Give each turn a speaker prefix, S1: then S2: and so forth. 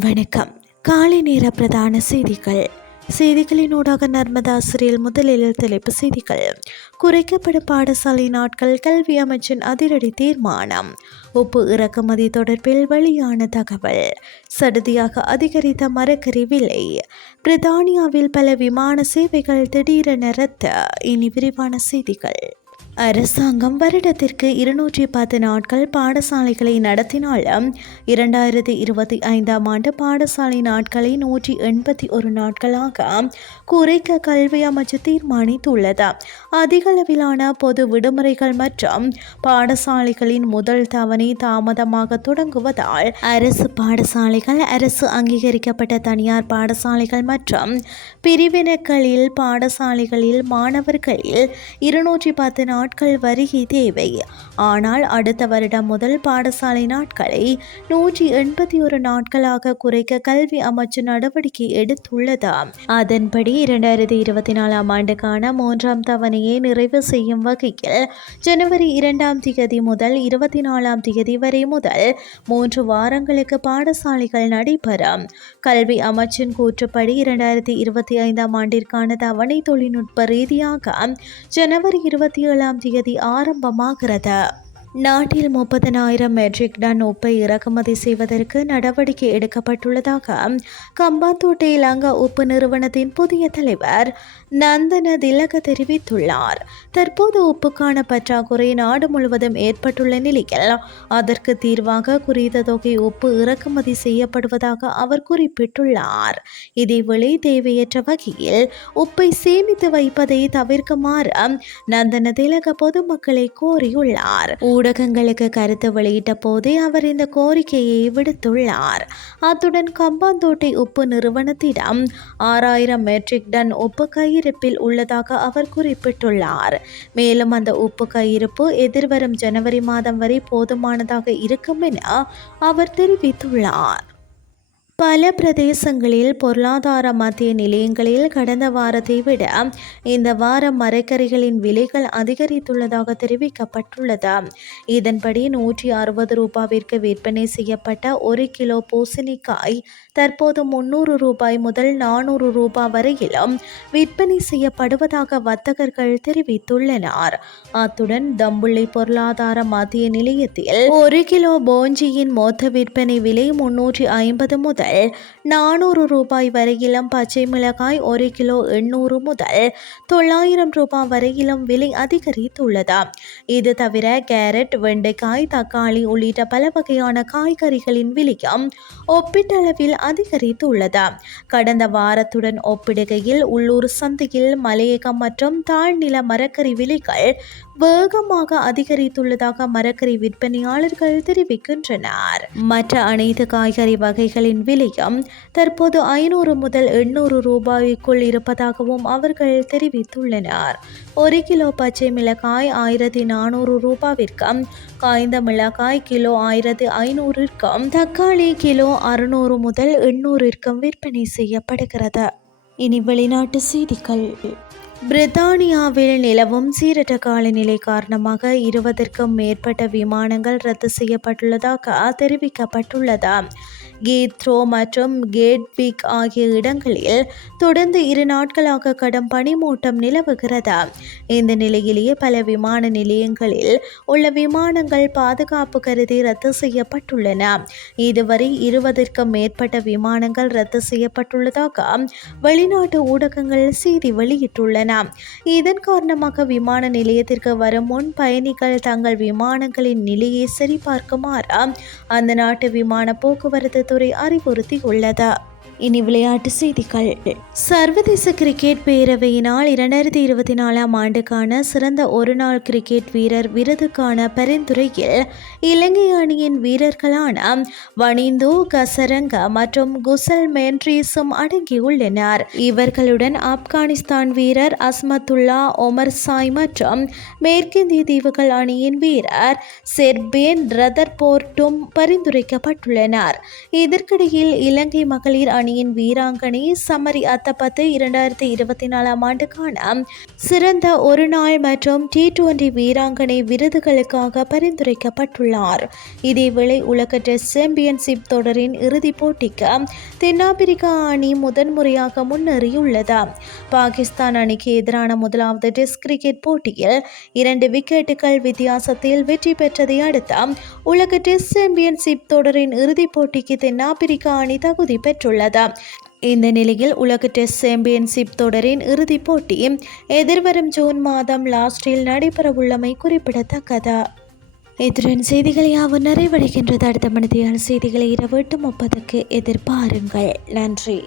S1: வணக்கம். காலை நேர பிரதான செய்திகள். செய்திகளினூடாக நர்மதா சிறியல் முதலில் தலைப்பு செய்திகள். குறைக்கப்படும் பாடசாலை நாட்கள் கல்வி அமைச்சின் அதிரடி தீர்மானம். உப்பு இறக்குமதி தொடர்பில் வெளியான தகவல். சடுதியாக அதிகரித்த மரக்கறி விலை. பிரித்தானியாவில் பல விமான சேவைகள் திடீரென ரத்து. இனி விரிவான செய்திகள். அரசாங்கம் வருடத்திற்கு இருநூற்றி பத்து நாட்கள் பாடசாலைகளை நடத்தினாலும் இரண்டாயிரத்தி இருபத்தி ஐந்தாம் ஆண்டு பாடசாலை நாட்களை நூற்றி எண்பத்தி ஒரு நாட்களாக குறைக்க கல்வி அமைச்சு தீர்மானித்துள்ளது. அதிகளவிலான பொது விடுமுறைகள் மற்றும் பாடசாலைகளின் முதல் தவணை தாமதமாக தொடங்குவதால் அரசு பாடசாலைகள் அரசு அங்கீகரிக்கப்பட்ட தனியார் பாடசாலைகள் மற்றும் பிரிவினைகளில் பாடசாலைகளில் மாணவர்களில் இருநூற்றி பத்து நாட்கள் வருகை தேவை. ஆனால் அடுத்த வருடம் முதல் பாடசாலை நாட்களை நூற்றி எண்பத்தி ஒரு நாட்களாக குறைக்க கல்வி அமைச்சு நடவடிக்கை எடுத்துள்ளதாம் அதன்படி இரண்டாயிரத்தி இருபத்தி நாலாம் ஆண்டுக்கான மூன்றாம் தவணையை நிறைவு செய்யும் வகையில் ஜனவரி இரண்டாம் திகதி முதல் இருபத்தி நாலாம் திகதி வரை முதல் மூன்று வாரங்களுக்கு பாடசாலைகள் நடைபெறும். கல்வி அமைச்சின் கூற்றுப்படி இரண்டாயிரத்தி இருபத்தி ஐந்தாம் ஆண்டிற்கான தவணை தொழில்நுட்ப ரீதியாக ஜனவரி இருபத்தி ஏழாம் ஐந்தாம் தேதி ஆரம்பமாகிறது. நாட்டில் முப்பதனாயிரம் மெட்ரிக் டன் உப்பை இறக்குமதி செய்வதற்கு நடவடிக்கை எடுக்கப்பட்டுள்ளதாக கம்பாந்தோட்டை இலங்கா உப்பு நிறுவனத்தின் புதிய தலைவர் நந்தன திலக தெரிவித்துள்ளார். தற்போது உப்புக்கான பற்றாக்குறை நாடு முழுவதும் ஏற்பட்டுள்ள நிலையில் அதற்கு தீர்வாக குறித்த தொகை உப்பு இறக்குமதி செய்யப்படுவதாக அவர் குறிப்பிட்டுள்ளார். இதேவேளை தேவையற்ற வகையில் உப்பை சேமித்து வைப்பதை தவிர்க்குமாறு நந்தன திலக பொதுமக்களை கோரியுள்ளார். ஊடகங்களுக்கு கருத்து வெளியிட்ட போதே அவர் இந்த கோரிக்கையை விடுத்துள்ளார். அத்துடன் கம்பாந்தோட்டை உப்பு நிறுவனத்திடம் ஆறாயிரம் மெட்ரிக் டன் உப்பு கையிருப்பில் உள்ளதாக அவர் குறிப்பிட்டுள்ளார். மேலும் அந்த உப்பு கையிருப்பு எதிர்வரும் ஜனவரி மாதம் வரை போதுமானதாக இருக்கும் என அவர் தெரிவித்துள்ளார். பல பிரதேசங்களில் பொருளாதார மத்திய நிலையங்களில் கடந்த வாரத்தை விட இந்த வாரம் மரக்கறிகளின் விலைகள் அதிகரித்துள்ளதாக தெரிவிக்கப்பட்டுள்ளது. இதன்படி நூற்றி அறுபது ரூபாவிற்கு விற்பனை செய்யப்பட்ட ஒரு கிலோ பூசணிக்காய் தற்போது முன்னூறு ரூபாய் முதல் நானூறு ரூபாய் வரையிலும் விற்பனை செய்யப்படுவதாக வர்த்தகர்கள் தெரிவித்துள்ளனர். அத்துடன் தம்புள்ளை பொருளாதார மத்திய நிலையத்தில் ஒரு கிலோ போஞ்சியின் மொத்த விற்பனை விலை முன்னூற்றி ஐம்பது முதல் நானூறு ரூபாய் வரையிலும் பச்சை மிளகாய் ஒரு கிலோ எண்ணூறு முதல் தொள்ளாயிரம் ரூபாய் வரையிலும் விலை அதிகரித்துள்ளது இது தவிர கேரட் வெண்டைக்காய் தக்காளி உள்ளிட்ட பல வகையான காய்கறிகளின் விலையும் ஒப்பீட்டளவில் அதிகரித்துள்ளது கடந்த வாரத்துடன் ஒப்பிடுகையில் உள்ளூர் சந்தையில் மலையகம் மற்றும் தாழ்நில மரக்கறி விலைகள் வேகமாக அதிகரித்துள்ளதாக மரக்கறி விற்பனையாளர்கள் தெரிவிக்கின்றனர். மற்ற அனைத்து காய்கறி வகைகளின் விலையும் தற்போது ஐநூறு முதல் எண்ணூறு ரூபாய்க்குள் இருப்பதாகவும் அவர்கள் தெரிவித்துள்ளனர். ஒரு கிலோ பச்சை மிளகாய் ஆயிரத்தி நானூறு ரூபாவிற்கும் காய்ந்த மிளகாய் கிலோ ஆயிரத்தி ஐநூறுக்கும் தக்காளி கிலோ அறுநூறு முதல் எண்ணூறிற்கும் விற்பனை செய்யப்படுகிறது. இனி வெளிநாட்டு செய்திகள். பிரித்தானியாவில் நிலவும் சீரற்ற காலநிலை காரணமாக இருபதற்கும் மேற்பட்ட விமானங்கள் ரத்து செய்யப்பட்டுள்ளதாக தெரிவிக்கப்பட்டுள்ளது. கீத்ரோ மற்றும் கேட்விக் ஆகிய இடங்களில் தொடர்ந்து இரு நாட்களாக கடும் பனிமூட்டம் நிலவுகிறது. இந்த நிலையிலேயே பல விமான நிலையங்களில் உள்ள விமானங்கள் பாதுகாப்பு கருதி ரத்து செய்யப்பட்டுள்ளன. இதுவரை இருபதற்கும் மேற்பட்ட விமானங்கள் ரத்து செய்யப்பட்டுள்ளதாக வெளிநாட்டு ஊடகங்கள் செய்தி வெளியிட்டுள்ளன. இதன் காரணமாக விமான நிலையத்திற்கு வரும் முன் பயணிகள் தங்கள் விமானங்களின் நிலையை சரிபார்க்குமாறு அந்த நாட்டு விமான போக்குவரத்து துறை அறிவுறுத்தியுள்ளது. இனி விளையாட்டு செய்திகள். சர்வதேச கிரிக்கெட் பேரவையினால் இரண்டாயிரத்தி இருபத்தி நாலாம் ஆண்டுக்கான சிறந்த ஒருநாள் கிரிக்கெட் வீரர் விருதுக்கான பரிந்துரையில் இலங்கை அணியின் வீரர்களான வனிந்து கசரங்க மற்றும் குசல் மென்ட்ரீஸும் அடங்கியுள்ளனர். இவர்களுடன் ஆப்கானிஸ்தான் வீரர் அஸ்மத்துல்லா ஒமர் சாய் மற்றும் மேற்கிந்திய தீவுகள் அணியின் வீரர் செர்பேன் ரதர்போர்ட்டும் பரிந்துரைக்கப்பட்டுள்ளனர். இதற்கிடையில் இலங்கை மகளிர் அணி அணியின் வீராங்கனை சமரி அத்தப்பத்து இரண்டாயிரத்தி இருபத்தி நாலாம் ஆண்டுக்கான சிறந்த ஒருநாள் மற்றும் டி டுவெண்டி வீராங்கனை விருதுகளுக்காக பரிந்துரைக்கப்பட்டுள்ளார். இதேவேளை உலக டெஸ்ட் சாம்பியன்ஷிப் தொடரின் இறுதிப் போட்டிக்கு தென்னாப்பிரிக்கா அணி முதன்முறையாக முன்னேறியுள்ளது. பாகிஸ்தான் அணிக்கு எதிரான முதலாவது டெஸ்ட் கிரிக்கெட் போட்டியில் இரண்டு விக்கெட்டுகள் வித்தியாசத்தில் வெற்றி பெற்றதை அடுத்து உலக டெஸ்ட் சாம்பியன்ஷிப் தொடரின் இறுதிப் போட்டிக்கு தென்னாப்பிரிக்கா அணி தகுதி பெற்றுள்ளது. இந்த நிலையில் உலக டெஸ்ட் சாம்பியன்ஷிப் தொடரின் இறுதிப் போட்டி எதிர்வரும் ஜூன் மாதம் லாஸ்டில் நடைபெறவுள்ளமை குறிப்பிடத்தக்கதா. இத்துடன் செய்திகள் யாவும் நிறைவடைகின்றது. அடுத்த மணித்தியால் செய்திகளை இரவு எட்டு முப்பதுக்கு எதிர்பாருங்கள். நன்றி.